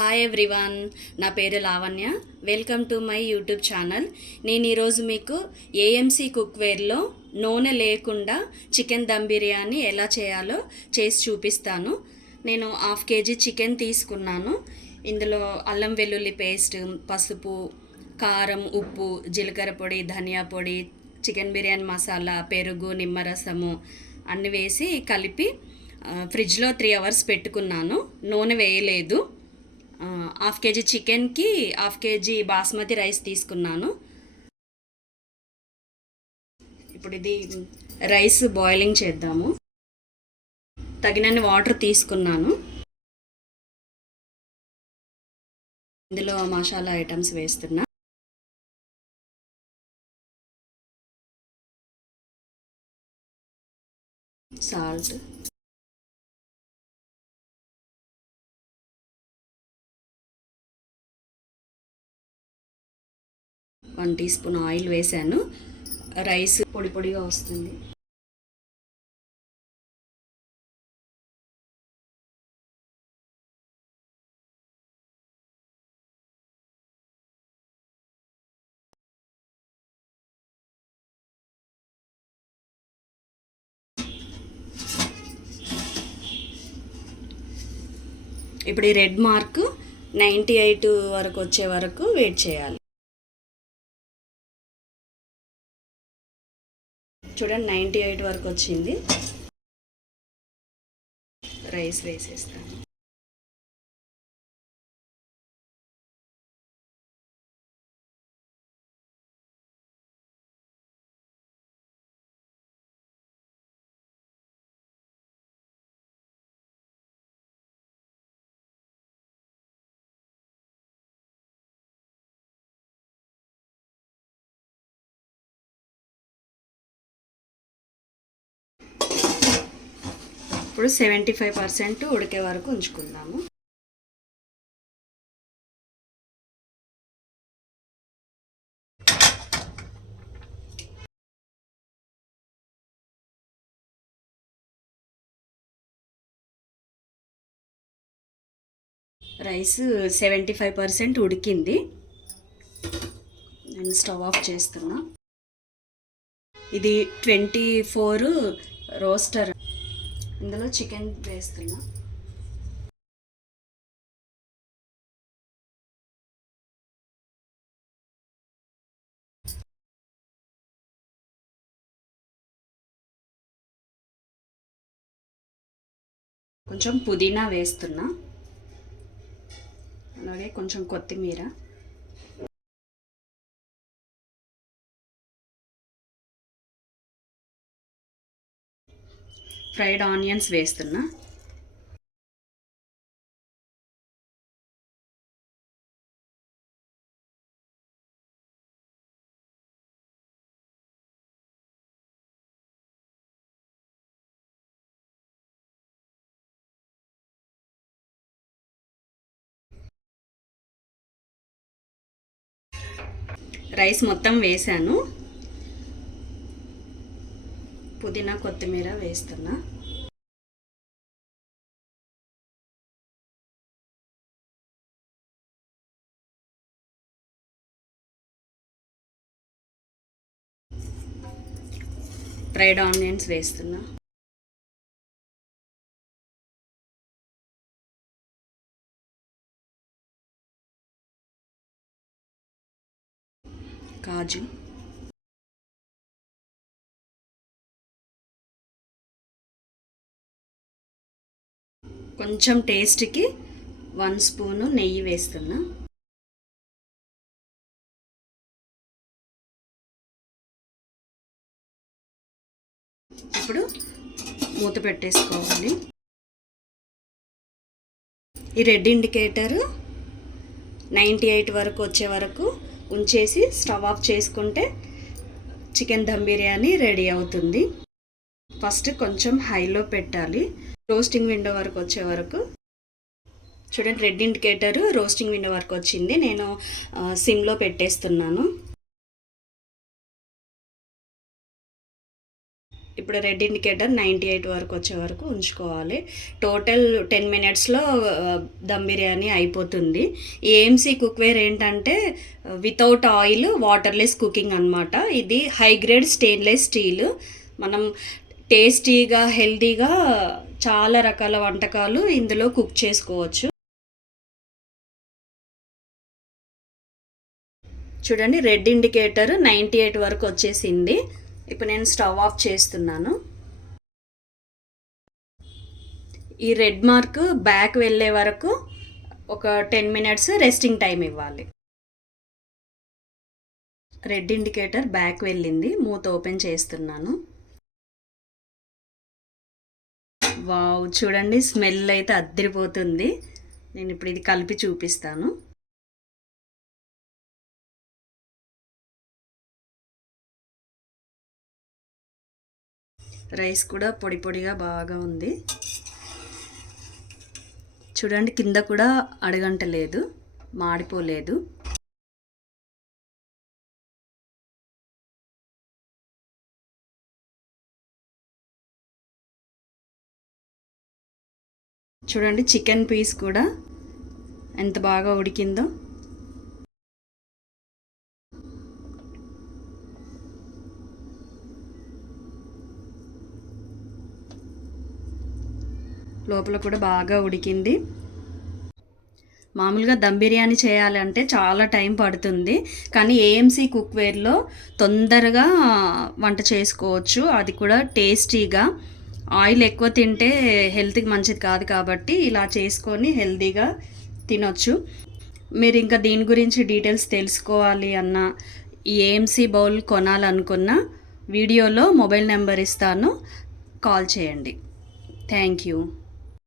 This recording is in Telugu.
హాయ్ ఎవ్రీవన్, నా పేరు Lavanya. Welcome to my YouTube channel. నేను ఈరోజు మీకు ఏఎంసీ కుక్వేర్లో నూనె లేకుండా చికెన్ దమ్ బిర్యానీ ఎలా చేయాలో చేసి చూపిస్తాను. నేను 1/2 kg చికెన్ తీసుకున్నాను. ఇందులో అల్లం వెల్లుల్లి పేస్ట్, పసుపు, కారం, ఉప్పు, జీలకర్ర పొడి, ధనియా పొడి, చికెన్ బిర్యానీ మసాలా, పెరుగు, నిమ్మరసము అన్నీ వేసి కలిపి ఫ్రిడ్జ్లో 3 hours పెట్టుకున్నాను. నూనె వేయలేదు. 1/2 kg చికెన్కి 1/2 kg బాస్మతి రైస్ తీసుకున్నాను. ఇప్పుడు ఇది రైస్ బాయిలింగ్ చేద్దాము. తగినన్ని వాటర్ తీసుకున్నాను. ఇందులో మసాలా ఐటమ్స్ వేస్తున్నా. సాల్ట్, 1 teaspoon ఆయిల్ వేసాను. రైస్ పొడి పొడిగా వస్తుంది. ఇప్పుడు ఈ రెడ్ మార్క్ 98 వరకు వచ్చే వరకు వెయిట్ చేయాలి. చూడండి, 98 వరకు వచ్చింది. రైస్ వేసేస్తాను. ఇప్పుడు 75% ఉడికే వరకు ఉంచుకుందాము. రైస్ 75% ఉడికింది. నేను స్టవ్ ఆఫ్ చేస్తున్నా. ఇది 24 రోస్టర్. ఇందులో చికెన్ వేస్తున్నా. కొంచెం పుదీనా వేస్తున్నా, అలాగే కొంచెం కొత్తిమీర, ఫ్రైడ్ ఆనియన్స్ వేస్తున్నా. రైస్ మొత్తం వేసాను. పుదీనా, కొత్తిమీర వేస్తున్నా. ఫ్రైడ్ ఆనియన్స్ వేస్తున్నా. కాజు, కొంచెం టేస్ట్కి 1 స్పూను నెయ్యి వేస్తున్నా. ఇప్పుడు మూత పెట్టేసుకోవాలి. ఈ రెడ్ ఇండికేటర్ 98 వరకు వచ్చే వరకు ఉంచేసి స్టవ్ ఆఫ్ చేసుకుంటే చికెన్ దమ్ బిర్యానీ రెడీ అవుతుంది. ఫస్ట్ కొంచెం హైలో పెట్టాలి. రోస్టింగ్ విండో వరకు వచ్చే వరకు. చూడండి, రెడ్ ఇండికేటర్ రోస్టింగ్ విండో వరకు వచ్చింది. నేను సిమ్లో పెట్టేస్తున్నాను. ఇప్పుడు రెడ్ ఇండికేటర్ 98 వరకు వచ్చే వరకు ఉంచుకోవాలి. టోటల్ 10 మినిట్స్లో దమ్ బిర్యానీ అయిపోతుంది. ఏఎంసీ కుక్వేర్ ఏంటంటే వితౌట్ ఆయిల్ వాటర్లెస్ కుకింగ్ అనమాట. ఇది హై గ్రేడ్ స్టెయిన్లెస్ స్టీల్. మనం టేస్టీగా హెల్తీగా చాలా రకాల వంటకాలు ఇందులో కుక్ చేసుకోవచ్చు. చూడండి, రెడ్ ఇండికేటర్ 98 వరకు వచ్చేసింది. ఇప్పుడు నేను స్టవ్ ఆఫ్ చేస్తున్నాను. ఈ రెడ్ మార్క్ బ్యాక్ వెళ్ళే వరకు ఒక 10 మినిట్స్ రెస్టింగ్ టైం ఇవ్వాలి. రెడ్ ఇండికేటర్ బ్యాక్ వెళ్ళింది. మూత ఓపెన్ చేస్తున్నాను. వావ్, చూడండి స్మెల్ అయితే అద్దరిపోతుంది. నేను ఇప్పుడు ఇది కలిపి చూపిస్తాను. రైస్ కూడా పొడి పొడిగా బాగా ఉంది. చూడండి, కింద కూడా అడగంటలేదు, మాడిపోలేదు. చూడండి, చికెన్ పీస్ కూడా ఎంత బాగా ఉడికిందో. లోపల కూడా బాగా ఉడికింది. మామూలుగా దమ్ బిర్యానీ చేయాలంటే చాలా టైం పడుతుంది, కానీ ఏఎంసీ కుక్వేర్లో తొందరగా వంట చేసుకోవచ్చు, అది కూడా టేస్టీగా. ఆయిల్ ఎక్కువ తింటే హెల్త్కి మంచిది కాదు కాబట్టి ఇలా చేసుకొని హెల్తీగా తినొచ్చు. మీరు ఇంకా దీని గురించి డీటెయిల్స్ తెలుసుకోవాలి అన్నా, ఈ ఏఎంసీ బౌల్ కొనాలనుకున్న వీడియోలో మొబైల్ నెంబర్ ఇస్తాను, కాల్ చేయండి. Thank you.